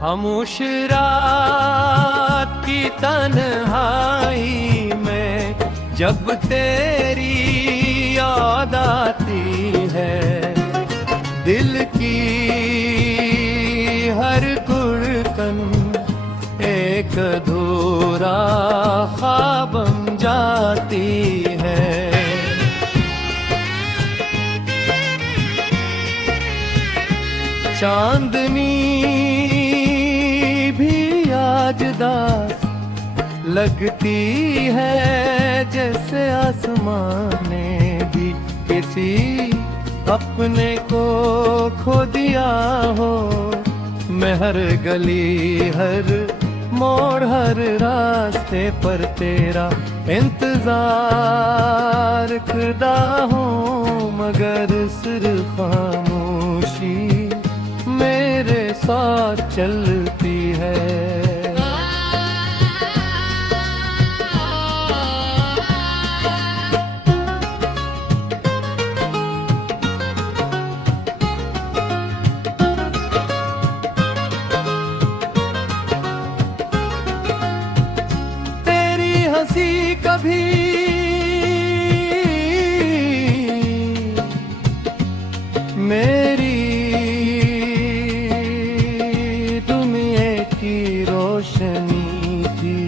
खामोश रात की तन्हाई में जब तेरी याद आती है, दिल की हर धड़कन एक अधूरा ख्वाब बन जाती है। चांदनी भी आज दास लगती है, जैसे आसमान ने भी किसी अपने को खो दिया हो। मैं हर गली हर मोड़ हर रास्ते पर तेरा इंतजार करता हूँ, मगर सिर्फ खामोशी मेरे साथ चलती है। हंसी कभी मेरी दुनिया की रोशनी थी,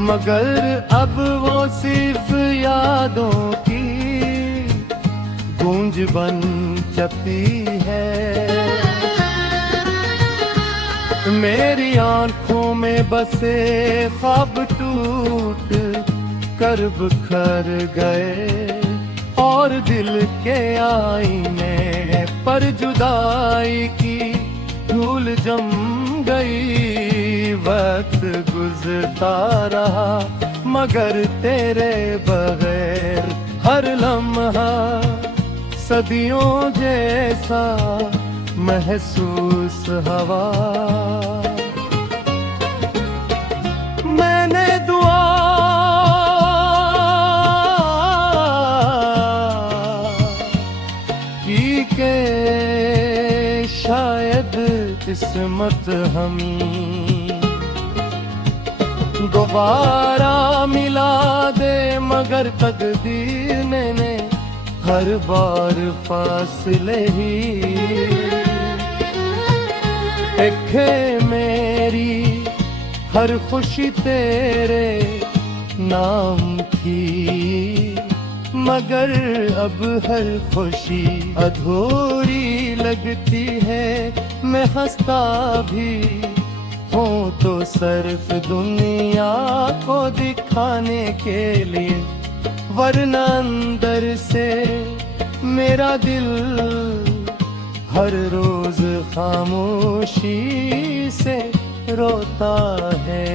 मगर अब वो सिर्फ यादों की गूंज बन चुकी है। मेरी आंखों में बसे ख्वाब टूट कर बिखर गए, और दिल के आईने पर जुदाई की धूल जम गई। वक्त गुजरता रहा मगर तेरे बगैर हर लम्हा सदियों जैसा महसूस हवा। मैंने दुआ की के शायद किस्मत हमें दोबारा मिला दे, मगर तकदीर ने हर बार फासले ही देखे। मेरी हर खुशी तेरे नाम थी, मगर अब हर खुशी अधूरी लगती है। मैं हंसता भी हूँ तो सिर्फ दुनिया को दिखाने के लिए, वरना अंदर से मेरा दिल हर रोज खामोशी से रोता है।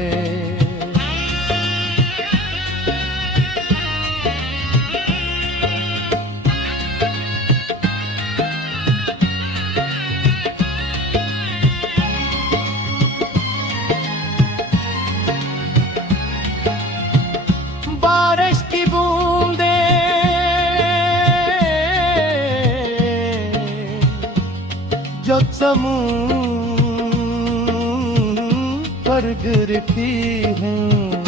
बारिश की बूंदे जब समूह पर गिरती हैं,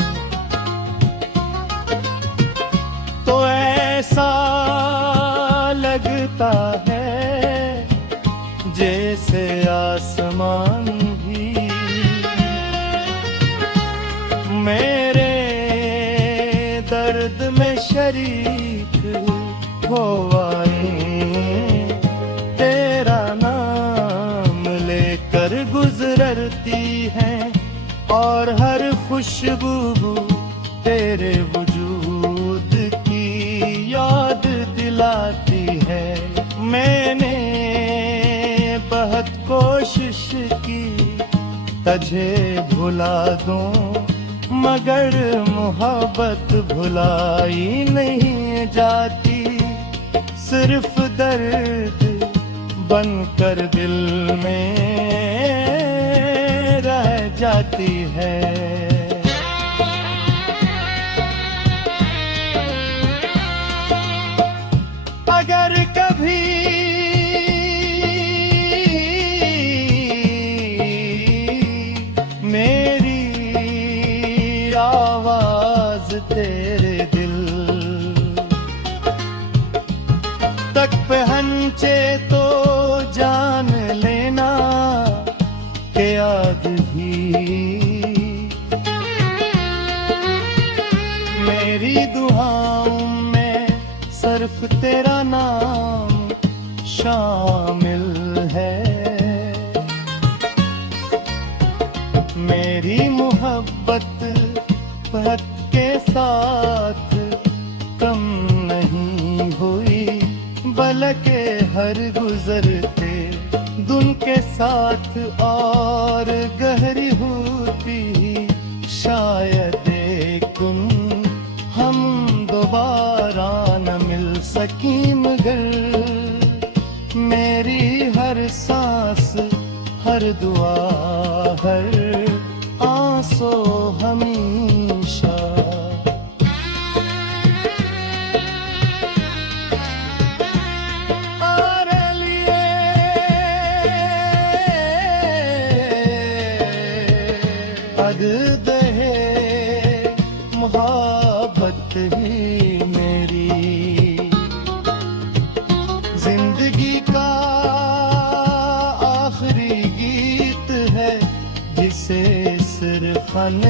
तो ऐसा लगता है जैसे आसमान भी मेरे दर्द में शरीक हो आए। तेरा नाम लेकर गुजरती है, और हर खुशबू तेरे वजूद की याद दिलाती है। मैंने बहुत कोशिश की तुझे भुला दूं, मगर मोहब्बत भुलाई नहीं जाती। सिर्फ दर्द बनकर दिल में रह जाती है। अगर कभी सिर्फ तेरा नाम शामिल है। मेरी मोहब्बत फहद के साथ कम नहीं हुई, बल्कि हर गुजरते दिन के साथ और गहरी होती शायद एक दिन हम दोबारा न मिल सकी, मगर मेरी हर सांस, हर दुआ, हर आंसू हमेशा आरे लिए अद है मोहब्बत ही मेरी, जिंदगी का आखिरी गीत है जिसे सिर्फ फन